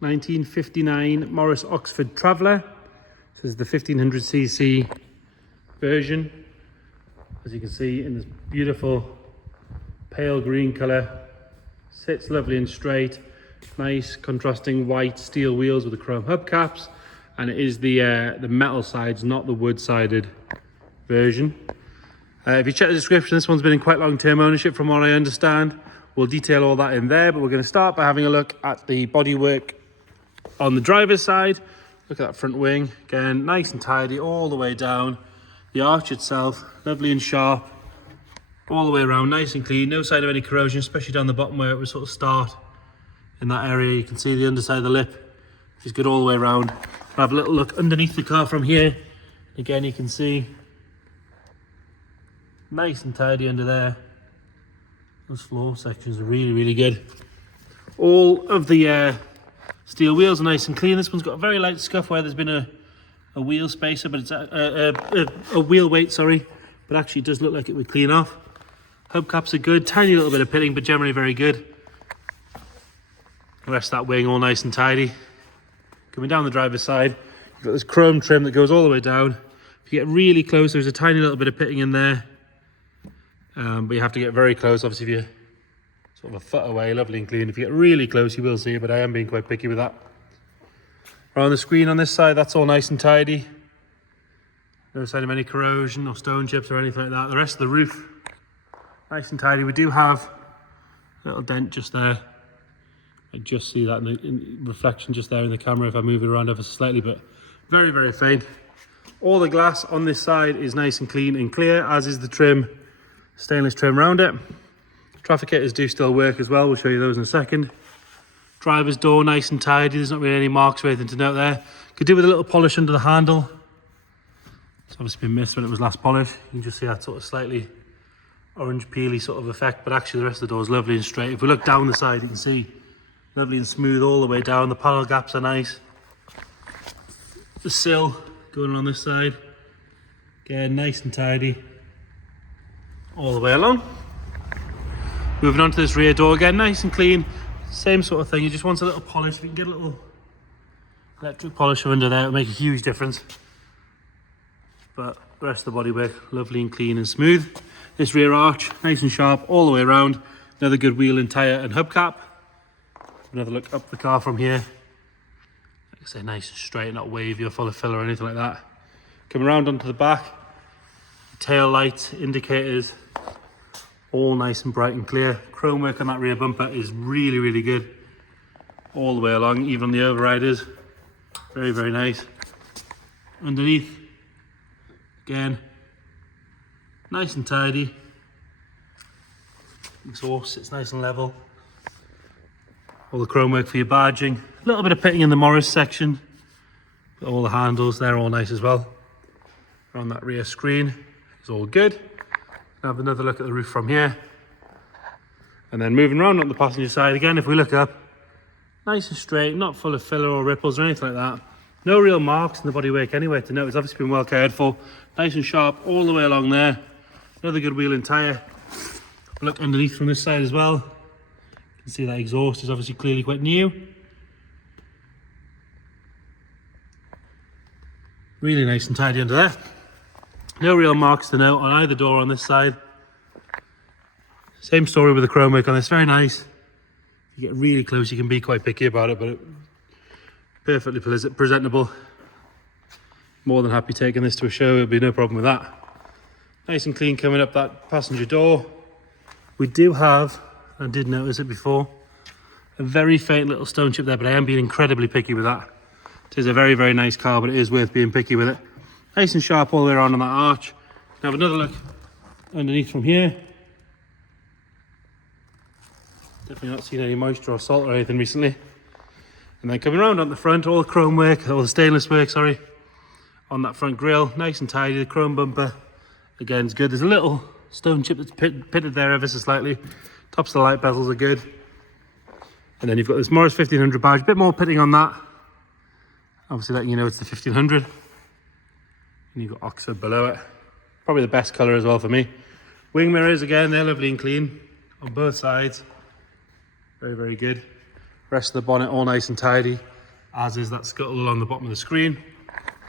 1959 Morris Oxford Traveller. This is the 1500cc version. As you can see, in this beautiful pale green colour. Sits lovely and straight. Nice contrasting white steel wheels with the chrome hubcaps. And it is the metal sides, not the wood-sided version. If you check the description, this one's been in quite long-term ownership from what I understand. We'll detail all that in there, but we're going to start by having a look at the bodywork on the driver's side. Look at that front wing. Again, nice and tidy all the way down. The arch itself, lovely and sharp. All the way around, nice and clean. No sign of any corrosion, especially down the bottom where it would sort of start. In that area, you can see the underside of the lip, which is good all the way around. I'll have a little look underneath the car from here. Again, you can see nice and tidy under there. Those floor sections are really, really good. All of the steel wheels are nice and clean. This one's got a very light scuff where there's been a wheel spacer, but it's a wheel weight, sorry. But actually it does look like it would clean off. Hubcaps are good, tiny little bit of pitting, but generally very good. The rest of that wing all nice and tidy. Coming down the driver's side, you've got this chrome trim that goes all the way down. If you get really close, there's a tiny little bit of pitting in there. But you have to get very close. Obviously, if you're sort of a foot away, lovely and clean. If you get really close, you will see it, but I am being quite picky with that. Right on the screen on this side, that's all nice and tidy. No sign of any corrosion or stone chips or anything like that. The rest of the roof, nice and tidy. We do have a little dent just there. I just see that in the reflection just there in the camera if I move it around ever so slightly, but very, very faint. All the glass on this side is nice and clean and clear, as is the trim, stainless trim around it. Trafficators do still work as well. We'll show you those in a second. Driver's door, nice and tidy. There's not really any marks or anything to note there. Could do with a little polish under the handle. It's obviously been missed when it was last polished. You can just see that sort of slightly orange peely sort of effect, but actually the rest of the door is lovely and straight. If we look down the side, you can see lovely and smooth all the way down. The panel gaps are nice. The sill going on this side, again nice and tidy all the way along. Moving on to this rear door, again nice and clean, same sort of thing. You just want a little polish. If you can get a little electric polish from under there, it'll make a huge difference. But the rest of the bodywork, lovely and clean and smooth. This rear arch, nice and sharp all the way around. Another good wheel and tyre and hubcap. Another look up the car from here. Like I say, nice and straight, not wavy or full of filler or anything like that. Coming around onto the back, tail lights, indicators, all nice and bright and clear. Chrome work on that rear bumper is really, really good. All the way along, even on the overriders. Very, very nice. Underneath, again, nice and tidy. Exhaust sits nice and level. All the chrome work for your badging. A little bit of pitting in the Morris section. But all the handles, they're all nice as well. On that rear screen, it's all good. Have another look at the roof from here. And then moving around on the passenger side, again, if we look up, nice and straight, not full of filler or ripples or anything like that. No real marks in the bodywork anyway to note. It's obviously been well cared for. Nice and sharp all the way along there. Another good wheel and tyre. Look underneath from this side as well. You can see that exhaust is obviously clearly quite new. Really nice and tidy under there. No real marks to note on either door on this side. Same story with the chrome work on this, very nice. If you get really close, you can be quite picky about it, but perfectly presentable. More than happy taking this to a show, it'll be no problem with that. Nice and clean coming up that passenger door. We do have, I did notice it before, a very faint little stone chip there, but I am being incredibly picky with that. It is a very, very nice car, but it is worth being picky with it. Nice and sharp all the way around on that arch. Now have another look underneath from here. Definitely not seen any moisture or salt or anything recently. And then coming around on the front, all the chrome work, all the stainless work, sorry, on that front grille, nice and tidy. The chrome bumper, again, is good. There's a little stone chip that's pitted there ever so slightly. Tops of the light bezels are good. And then you've got this Morris 1500 badge, a bit more pitting on that. Obviously letting you know it's the 1500. And you've got Oxford below it. Probably the best colour as well for me. Wing mirrors, again, they're lovely and clean on both sides. Very, very good. Rest of the bonnet all nice and tidy. as is that scuttle along the bottom of the screen.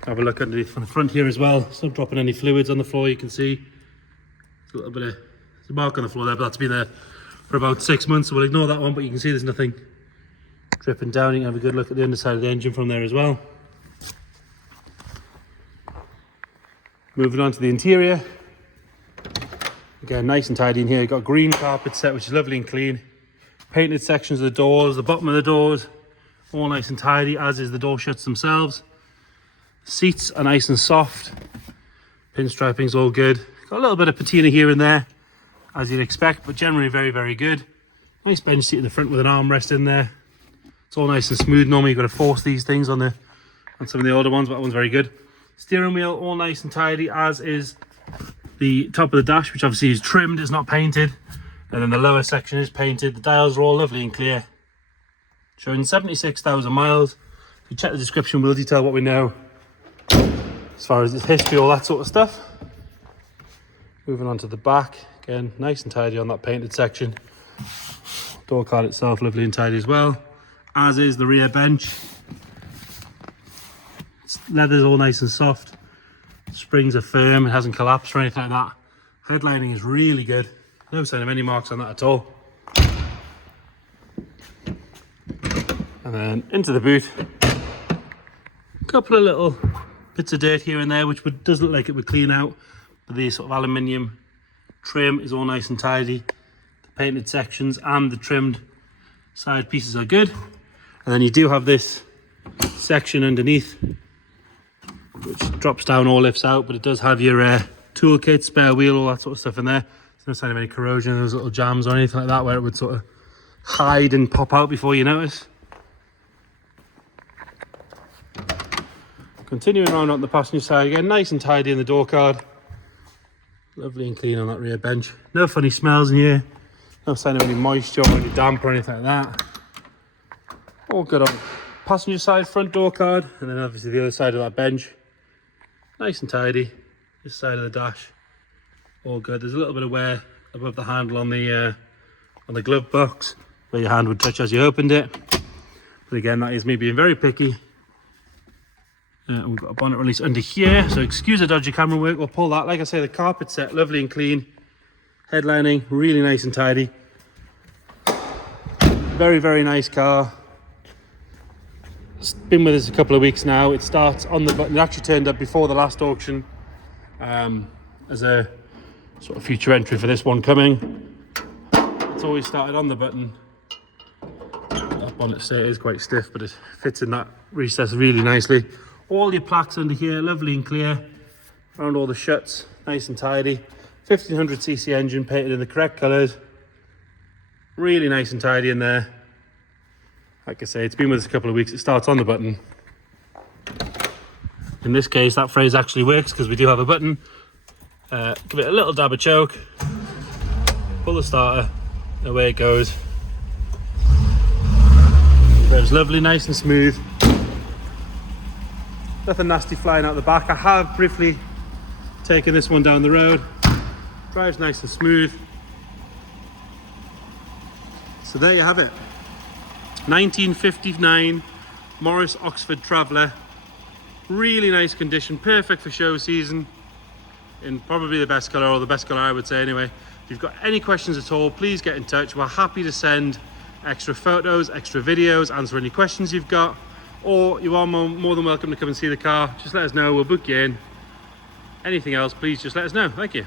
Have a look underneath from the front here as well. It's not dropping any fluids on the floor, you can see. There's a little bit of, there's a mark on the floor there, but that's been there for about 6 months, so we'll ignore that one, but you can see there's nothing dripping down. You can have a good look at the underside of the engine from there as well. Moving on to the interior. Again, nice and tidy in here. You've got green carpet set, which is lovely and clean. Painted sections of the doors, the bottom of the doors, all nice and tidy, as is the door shuts themselves. Seats are nice and soft. Pinstriping's all good. Got a little bit of patina here and there, as you'd expect, but generally very, very good. Nice bench seat in the front with an armrest in there. It's all nice and smooth. Normally you've got to force these things on some of the older ones, but that one's very good. Steering wheel, all nice and tidy, as is the top of the dash, which obviously is trimmed, it's not painted. And then the lower section is painted. The dials are all lovely and clear. Showing 76,000 miles. If you check the description, we'll detail what we know as far as its history, all that sort of stuff. Moving on to the back. Again, nice and tidy on that painted section. Door card itself, lovely and tidy as well. As is the rear bench. Leather's all nice and soft. Springs are firm, it hasn't collapsed or anything like that. Headlining is really good. No sign of any marks on that at all. And then into the boot. A couple of little bits of dirt here and there, which does look like it would clean out. But the sort of aluminium trim is all nice and tidy. The painted sections and the trimmed side pieces are good. And then you do have this section underneath, which drops down or lifts out, but it does have your toolkit, spare wheel, all that sort of stuff in there. There's no sign of any corrosion, those little jams or anything like that where it would sort of hide and pop out before you notice. Continuing around on the passenger side again, nice and tidy in the door card. Lovely and clean on that rear bench. No funny smells in here. No sign of any moisture or any damp or anything like that. All good on passenger side, front door card, and then obviously the other side of that bench. Nice and tidy. This side of the dash, all good. There's a little bit of wear above the handle on the glove box where your hand would touch as you opened it. But again, that is me being very picky. We've got a bonnet release under here, so excuse the dodgy camera work, we'll pull that. Like I say, the carpet set, lovely and clean. Headlining, really nice and tidy. Very, very nice car. It's been with us a couple of weeks now. It starts on the button. It actually turned up before the last auction as a sort of future entry for this one coming. It's always started on the button. That bonnet set is quite stiff, but it fits in that recess really nicely. All your plaques under here, lovely and clear. Around all the shuts, nice and tidy. 1500cc engine, painted in the correct colours. Really nice and tidy in there. Like I say, it's been with us a couple of weeks. It starts on the button. In this case, that phrase actually works because we do have a button. Give it a little dab of choke. Pull the starter. Away it goes. It's lovely, nice and smooth. Nothing nasty flying out the back. I have briefly taken this one down the road. Drives nice and smooth. So there you have it. 1959 Morris Oxford Traveller. Really nice condition, perfect for show season. In probably the best colour, or the best colour I would say anyway. If you've got any questions at all, please get in touch. We're happy to send extra photos, extra videos, answer any questions you've got. Or you are more than welcome to come and see the car. Just let us know, we'll book you in. Anything else, please just let us know. Thank you.